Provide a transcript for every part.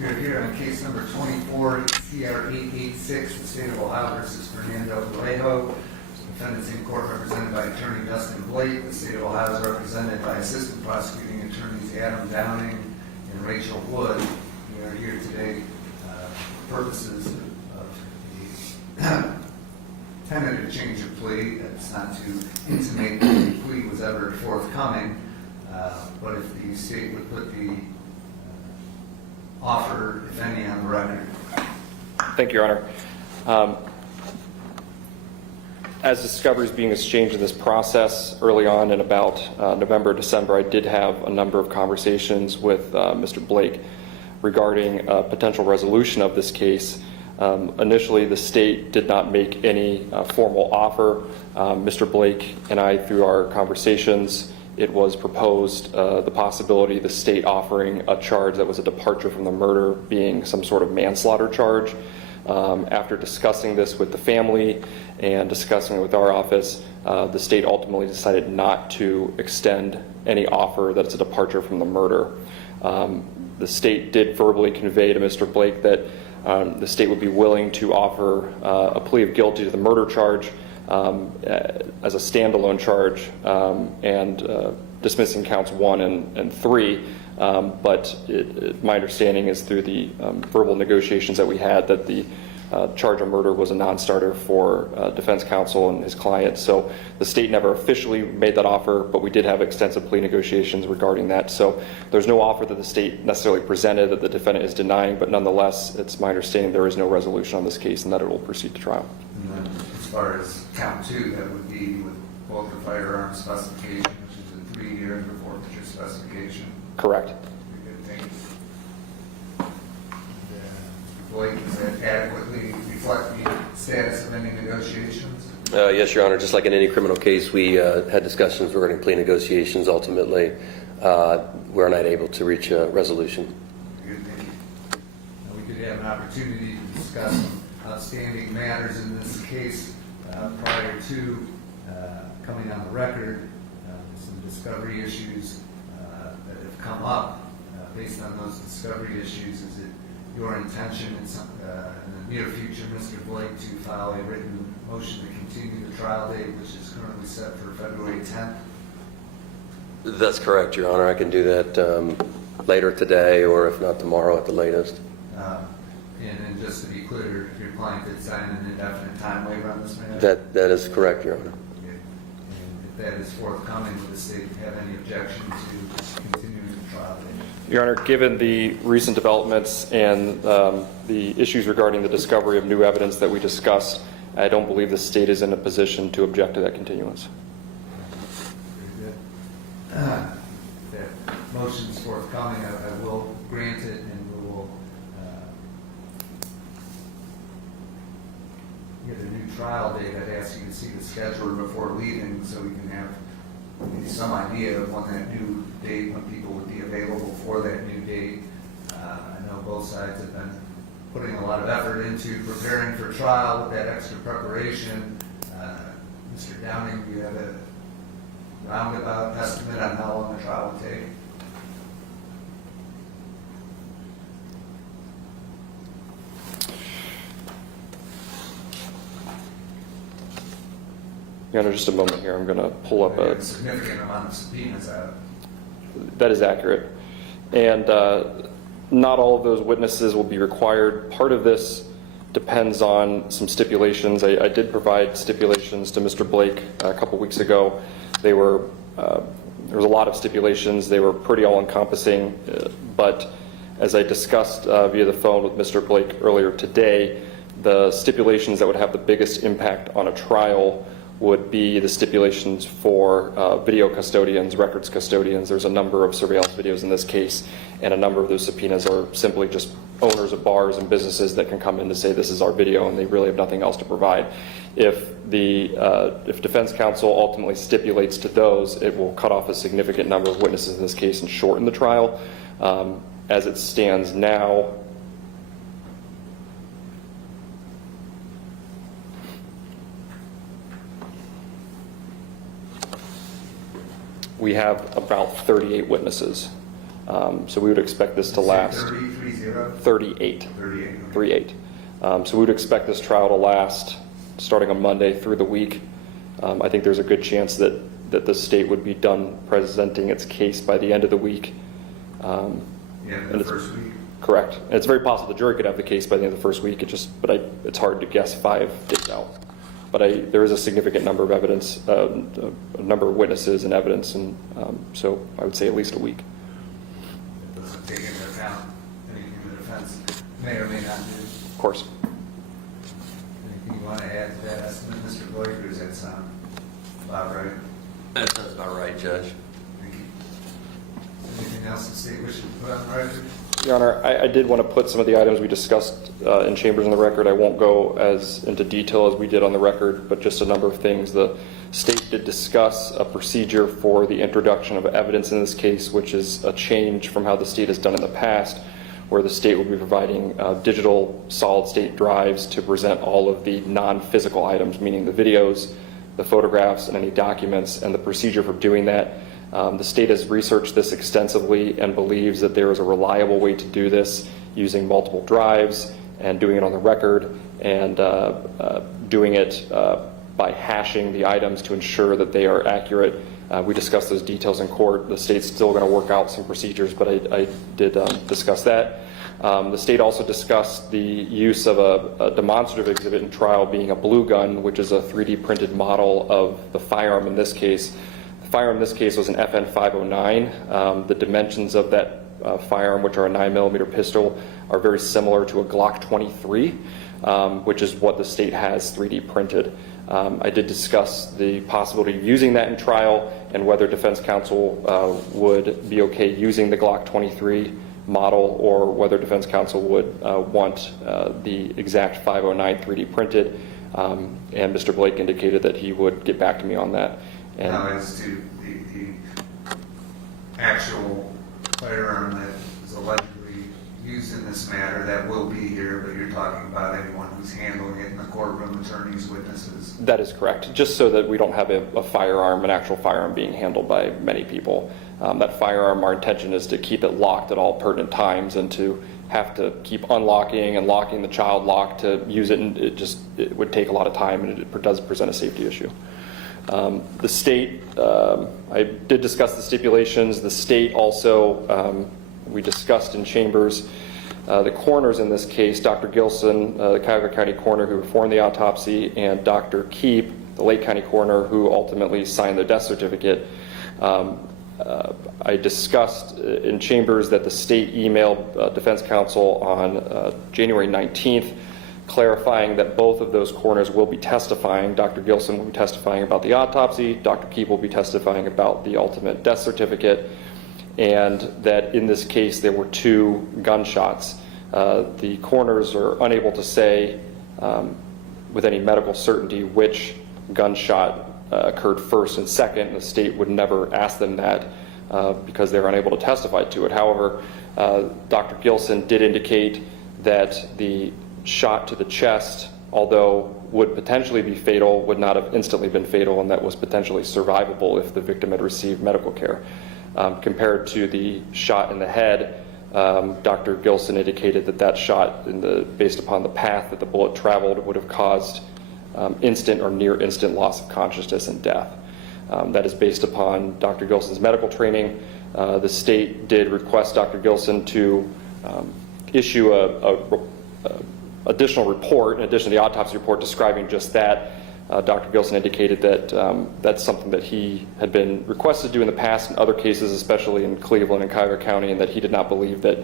We are here on case number 24, CR 886, the State of Ohio versus Fernando Vallejo. Defendants in court represented by Attorney Dustin Blake. The State of Ohio is represented by Assistant Prosecuting Attorneys Adam Downing and Rachel Wood. We are here today for purposes of the tentative change of plea. That's not to intimate that the plea was ever forthcoming, but if the state would put the offer, if any, on the record. Thank you, Your Honor. As discovery is being exchanged in this process, early on in about November, December, I did have a number of conversations with Mr. Blake regarding a potential resolution of this case. Initially, the state did not make any formal offer. Mr. Blake and I, through our conversations, it was proposed the possibility of the state offering a charge that was a departure from the murder, being some sort of manslaughter charge. After discussing this with the family and discussing it with our office, the state ultimately decided not to extend any offer that it's a departure from the murder. The state did verbally convey to Mr. Blake that the state would be willing to offer a plea of guilty to the murder charge as a standalone charge and dismissing counts 1 and 3. But my understanding is through the verbal negotiations that we had that the charge of murder was a non-starter for defense counsel and his client. So the state never officially made that offer, but we did have extensive plea negotiations regarding that. So there's no offer that the state necessarily presented that the defendant is denying, but nonetheless, it's my understanding there is no resolution on this case and that it will proceed to trial. And then as far as count 2, that would be with both the firearm specification, which is a 3-year and the forfeiture specification. Correct. Good thing. Blake, does that adequately reflect the status of any negotiations? Yes, Your Honor. Just like in any criminal case, we had discussions regarding plea negotiations. Ultimately, we're not able to reach a resolution. Good, thank you. We could have an opportunity to discuss some outstanding matters in this case prior to coming on the record. Some discovery issues that have come up. Based on those discovery issues, is it your intention in the near future, Mr. Blake, to file a written motion to continue the trial date, which is currently set for February 10th? That's correct, Your Honor. I can do that later today, or if not tomorrow at the latest. And just to be clear, your client did sign an indefinite time waiver on this matter? That is correct, Your Honor. Okay. And if that is forthcoming, would the state have any objection to continuing the trial date? Your Honor, given the recent developments and the issues regarding the discovery of new evidence that we discussed, I don't believe the state is in a position to object to that continuance. Very good. That motion is forthcoming. I will grant it, and we will get a new trial date. I'd ask you to see the schedule before leaving so we can have maybe some idea of when that new date, when people would be available for that new date. I know both sides have been putting a lot of effort into preparing for trial with that extra preparation. Mr. Downing, do you have a roundabout estimate on how long the trial will take? Your Honor, just a moment here. I'm going to pull up A significant amount of subpoenas out. That is accurate. And not all of those witnesses will be required. Part of this depends on some stipulations. I did provide stipulations to Mr. Blake a couple weeks ago. They were, there was a lot of stipulations. They were pretty all-encompassing. But as I discussed via the phone with Mr. Blake earlier today, the stipulations that would have the biggest impact on a trial would be the stipulations for video custodians, records custodians. There's a number of surveillance videos in this case, and a number of those subpoenas are simply just owners of bars and businesses that can come in to say this is our video, and they really have nothing else to provide. If defense counsel ultimately stipulates to those, it will cut off a significant number of witnesses in this case and shorten the trial. As it stands now, we have about 38 witnesses. So we would expect this to last 38. 38. So we would expect this trial to last starting on Monday through the week. I think there's a good chance that the state would be done presenting its case by the end of the week. The first week. Correct. And it's very possible the jury could have the case by the end of the first week. It's hard to guess 5 days out. But there is a significant number of evidence, a number of witnesses and evidence, and so I would say at least a week. It doesn't take into account anything the defense may or may not do. Of course. Anything you want to add to that estimate, Mr. Blake, or does that sound about right? That sounds about right, Judge. Thank you. Anything else the state wishes to put on record? Your Honor, I did want to put some of the items we discussed in chambers on the record. I won't go as into detail as we did on the record, but just a number of things. The state did discuss a procedure for the introduction of evidence in this case, which is a change from how the state has done in the past, where the state will be providing digital solid-state drives to present all of the non-physical items, meaning the videos, the photographs, and any documents, and the procedure for doing that. The state has researched this extensively and believes that there is a reliable way to do this using multiple drives and doing it on the record and doing it by hashing the items to ensure that they are accurate. We discussed those details in court. The state's still going to work out some procedures, but I did discuss that. The state also discussed the use of a demonstrative exhibit in trial being a blue gun, which is a 3D printed model of the firearm in this case. The firearm in this case was an FN 509. The dimensions of that firearm, which are a 9mm pistol, are very similar to a Glock 23, which is what the state has 3D printed. I did discuss the possibility of using that in trial and whether defense counsel would be okay using the Glock 23 model or whether defense counsel would want the exact 509 3D printed. And Mr. Blake indicated that he would get back to me on that. And now, as to the actual firearm that is allegedly used in this matter, that will be here, but you're talking about anyone who's handling it in the courtroom, attorneys, witnesses? that is correct, just so that we don't have a firearm, an actual firearm being handled by many people. That firearm, our intention is to keep it locked at all pertinent times and to have to keep unlocking and locking the child lock to use it, and it would take a lot of time, and it does present a safety issue. The state, I did discuss the stipulations. The state also, we discussed in chambers, the coroners in this case, Dr. Gilson, the Cuyahoga County coroner who performed the autopsy, and Dr. Keep, the Lake County coroner who ultimately signed the death certificate. I discussed in chambers that the state emailed defense counsel on January 19th, clarifying that both of those coroners will be testifying. Dr. Gilson will be testifying about the autopsy, Dr. Keep will be testifying about the ultimate death certificate, and that in this case there were 2 gunshots. The coroners are unable to say with any medical certainty which gunshot occurred first and second. The state would never ask them that because they're unable to testify to it. However, Dr. Gilson did indicate that the shot to the chest, although would potentially be fatal, would not have instantly been fatal, and that was potentially survivable if the victim had received medical care. Compared to the shot in the head, Dr. Gilson indicated that shot, based upon the path that the bullet traveled, would have caused instant or near instant loss of consciousness and death. That is based upon Dr. Gilson's medical training. The state did request Dr. Gilson to issue a additional report, in addition to the autopsy report, describing just that. Dr. Gilson indicated that that's something that he had been requested to do in the past in other cases, especially in Cleveland and Cuyahoga County, and that he did not believe that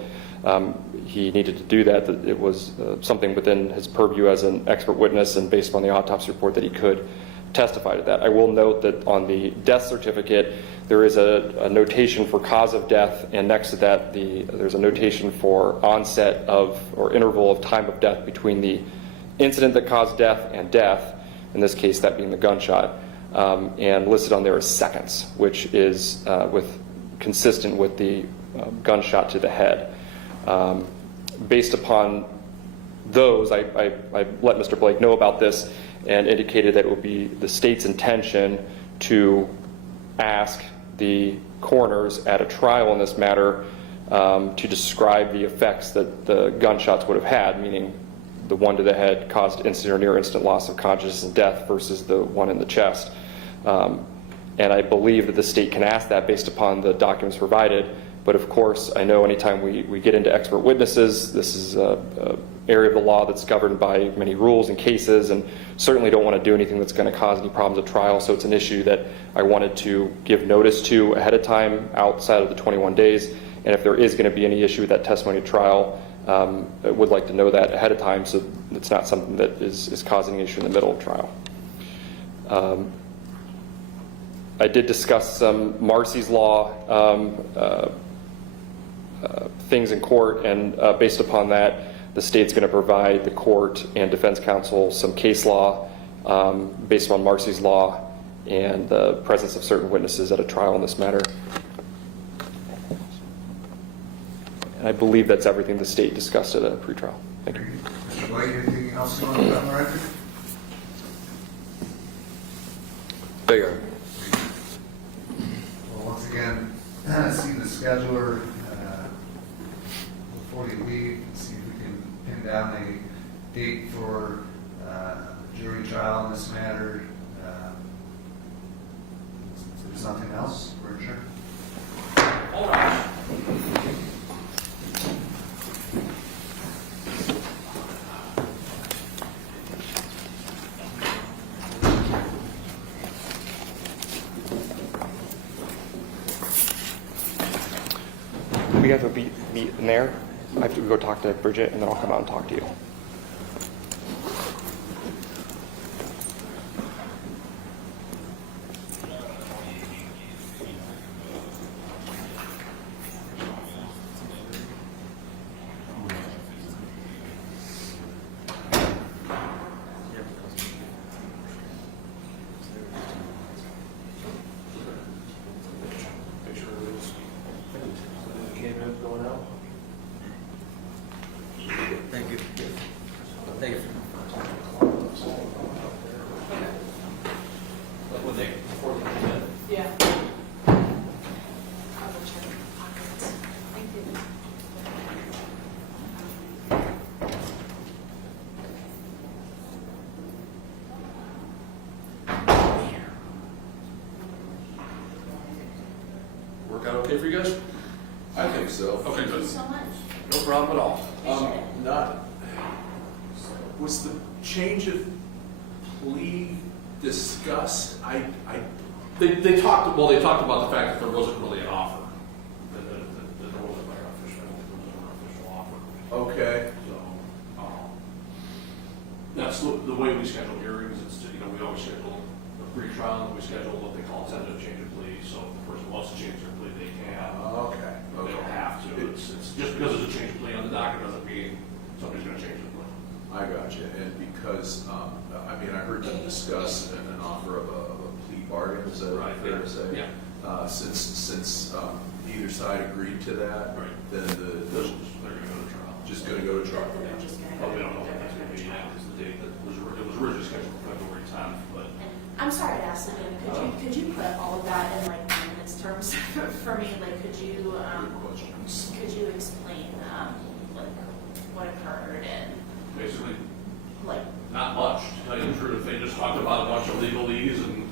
he needed to do that it was something within his purview as an expert witness, and based upon the autopsy report that he could testify to that. I will note that on the death certificate, there is a notation for cause of death, and next to that, there's a notation for onset of, or interval of time of death between the incident that caused death and death, in this case that being the gunshot, and listed on there as seconds, which is consistent with the gunshot to the head. Based upon those, I let Mr. Blake know about this and indicated that it would be the state's intention to ask the coroners at a trial in this matter to describe the effects that the gunshots would have had, meaning the one to the head caused instant or near instant loss of consciousness and death versus the one in the chest. And I believe that the state can ask that based upon the documents provided. But of course, I know anytime we get into expert witnesses, this is an area of the law that's governed by many rules and cases, and certainly don't want to do anything that's going to cause any problems at trial. So it's an issue that I wanted to give notice to ahead of time outside of the 21 days. And if there is going to be any issue with that testimony at trial, I would like to know that ahead of time so it's not something that is causing an issue in the middle of trial. I did discuss some Marcy's Law things in court, and based upon that, the state's going to provide the court and defense counsel some case law based on Marcy's Law and the presence of certain witnesses at a trial in this matter. And I believe that's everything the state discussed at a pretrial. Thank you. Mr. Blake, anything else you want to put on the record? Bigger. Well, once again, see the scheduler before you leave, see if we can pin down a date for jury trial in this matter. If there's nothing else, we're adjourned. All right. We have to meet in there. I have to go talk to Bridget, and then I'll come out and talk to you. Thank you. Thank you. Yeah. Work out okay for you guys? I think so. Okay, Thank you good. so much. No problem at all. Appreciate it. Not, was the change of plea discussed? They talked about the fact that there wasn't really an offer. That there wasn't like an official offer. Okay, So, that's the way we schedule hearings. It's, we always schedule a pre-trial, and we schedule what they call tentative change of plea. So if the person wants to change their plea, they can. okay. They don't have to. It's just because there's a change of plea on the docket doesn't mean somebody's going to change their plea. I got you. And because, I heard them discuss an offer of a plea bargain, is that Right. fair to say? Yeah. Since neither side agreed to that, Right. then They're going to go to trial. just going to go to trial. They're just gonna But go. we don't know when that's going to be now, because the date that was originally scheduled for February 10th, but I'm sorry to ask again, could you put all of that in like minutes terms for me? Like, could you explain like what occurred and basically like, not much. To tell you the truth, they just talked about a bunch of legalese and